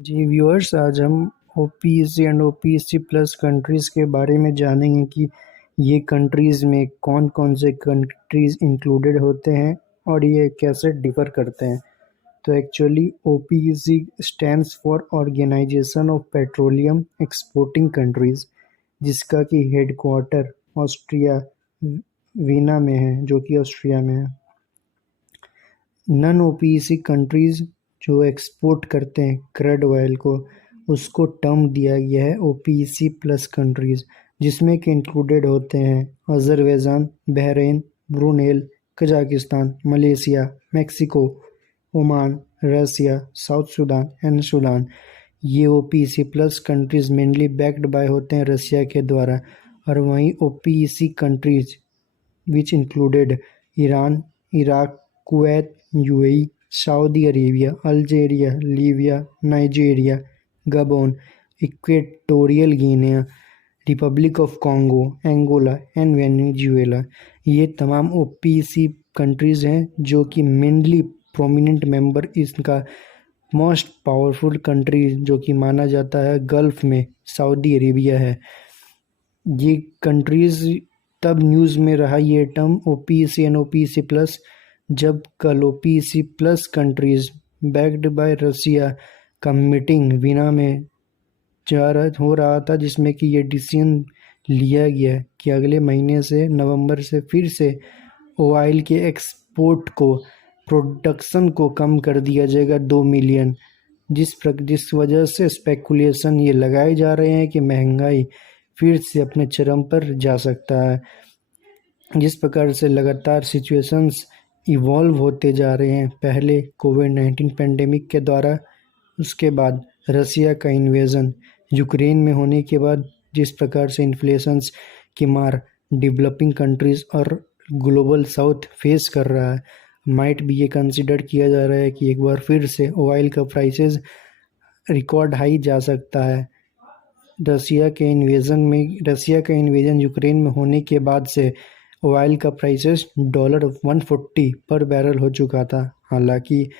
जी viewers, आज हम OPC and OPEC plus countries के बारे में जानेंगे कि ये कंट्रीज़ में कौन कौन से कंट्रीज़ इंक्लूडेड होते हैं और ये कैसे डिफ़र करते हैं। तो actually OPC stands for organisation of petroleum exporting countries, जिसका कि हेडक्वार्टर ऑस्ट्रिया वीना में है, जो कि ऑस्ट्रिया में है। नॉन ओपीसी कंट्रीज़ जो एक्सपोर्ट करते हैं क्रूड ऑयल को, उसको टर्म दिया गया है ओपीसी प्लस कंट्रीज़, जिसमें कि इंक्लूडेड होते हैं Azerbaijan, Bahrain, Brunei, Kazakhstan, Malaysia, Mexico, Oman, Russia, South Sudan and Sudan. ये OPEC plus countries mainly backed by होते हैं रसिया के द्वारा। और वहीं OPEC countries which included Iran, Iraq, Kuwait, UAE, Saudi Arabia, Algeria, Libya, Nigeria, Gabon, Equatorial Guinea, republic of Congo, Angola and Venezuela. ये तमाम OPC countries हैं जो कि मेनली प्रोमिनेंट मेंबर इसका मोस्ट पावरफुल कंट्री जो कि माना जाता है गल्फ़ में सऊदी अरेबिया है। ये कंट्रीज़ तब न्यूज़ में रहा ये term OPEC and OPEC plus, जब कल OPEC plus countries backed by Russia का मीटिंग वीना में हो रहा था, जिसमें कि ये डिसीजन लिया गया कि अगले महीने से नवंबर से फिर से ऑयल के एक्सपोर्ट को, प्रोडक्शन को कम कर दिया जाएगा 2 मिलियन। जिस वजह से स्पेकुलेशन ये लगाए जा रहे हैं कि महंगाई फिर से अपने चरम पर जा सकता है। जिस प्रकार से लगातार सिचुएशंस इवॉल्व होते जा रहे हैं, पहले कोविड-19 पेंडेमिक के द्वारा, उसके बाद रसिया का इन्वेजन यूक्रेन में होने के बाद, जिस प्रकार से इन्फ्लेशंस की मार डेवलपिंग कंट्रीज़ और ग्लोबल साउथ फेस कर रहा है, माइट भी ये कंसिडर किया जा रहा है कि एक बार फिर से ऑयल का प्राइसेस रिकॉर्ड हाई जा सकता है। रसिया का इन्वेजन यूक्रेन में होने के बाद से ऑयल का प्राइसेस $140 पर बैरल हो चुका था। हालांकि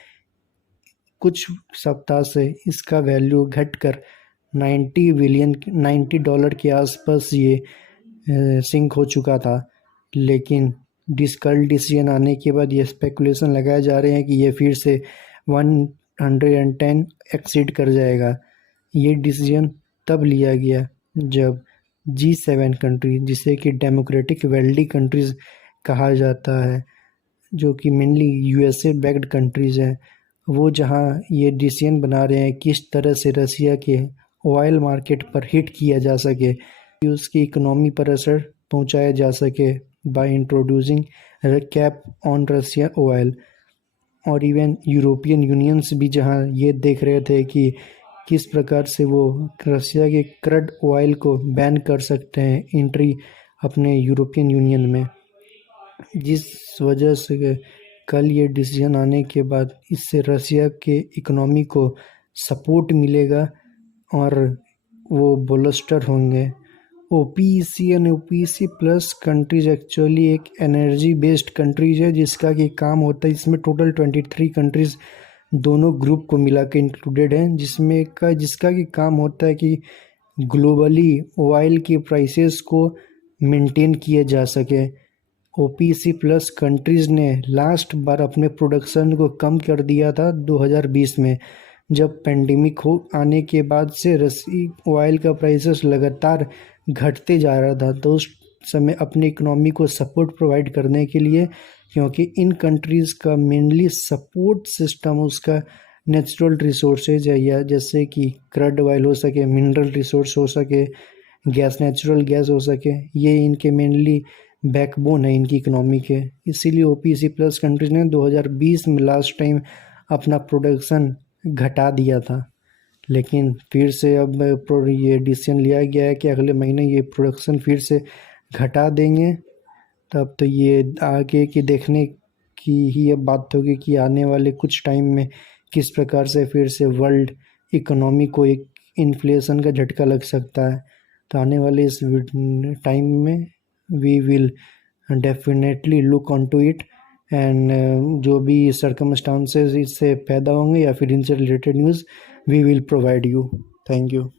कुछ सप्ताह से इसका वैल्यू घटकर $90 के आसपास ये सिंक हो चुका था। लेकिन कल डिसीजन आने के बाद ये स्पेकुलेशन लगाए जा रहे हैं कि ये फिर से 110 एक्सीड कर जाएगा। ये डिसीजन तब लिया गया जब G7 कंट्री, जिसे कि डेमोक्रेटिक वेल्दी कंट्रीज़ कहा जाता है, जो कि मेनली यूएसए बैक्ड कंट्रीज़ हैं, वो जहां ये डिसीजन बना रहे हैं किस तरह से रसिया के ऑयल मार्केट पर हिट किया जा सके, उसकी इकोनॉमी पर असर पहुंचाया जा सके by introducing cap on Russia oil. और इवन यूरोपियन यूनियंस भी जहां ये देख रहे थे कि किस प्रकार से वो रसिया के क्रूड ऑयल को बैन कर सकते हैं एंट्री अपने यूरोपियन यूनियन में। जिस वजह से कल ये डिसीजन आने के बाद इससे रसिया के इकोनॉमी को सपोर्ट मिलेगा और वो बोलस्टर होंगे। OPC and OPEC plus countries actually एक एनर्जी बेस्ड कंट्रीज है, जिसका कि काम होता है, इसमें टोटल 23 कंट्रीज दोनों ग्रुप को मिला के इंक्लूडेड हैं, जिसका कि काम होता है कि ग्लोबली ऑयल के प्राइसेस को मेंटेन किया जा सके। ओपीसी प्लस कंट्रीज़ ने लास्ट बार अपने प्रोडक्शन को कम कर दिया था 2020 में, जब पेंडेमिक आने के बाद से ऑयल का प्राइसेस लगातार घटते जा रहा था। तो उस समय अपनी इकोनॉमी को सपोर्ट प्रोवाइड करने के लिए, क्योंकि इन कंट्रीज़ का मेनली सपोर्ट सिस्टम उसका नेचुरल रिसोर्सेज है, या जैसे कि क्रूड ऑयल हो सके, मिनरल रिसोर्स हो सके, नेचुरल गैस हो सके, ये इनके मेनली बैकबोन है इनकी इकोनॉमी के। इसीलिए ओपीसी प्लस कंट्रीज ने 2020 में लास्ट टाइम अपना प्रोडक्शन घटा दिया था। लेकिन फिर से अब ये डिसीजन लिया गया है कि अगले महीने ये प्रोडक्शन फिर से घटा देंगे। तब तो ये आगे की देखने की ही अब बात होगी कि आने वाले कुछ टाइम में किस प्रकार से फिर से वर्ल्ड इकोनॉमी को एक इन्फ्लेशन का झटका लग सकता है। तो आने वाले इस टाइम में we will definitely look on to it, and जो भी सर्कमस्टांसेस इससे पैदा होंगे या फिर इनसे related news we will provide you. Thank you.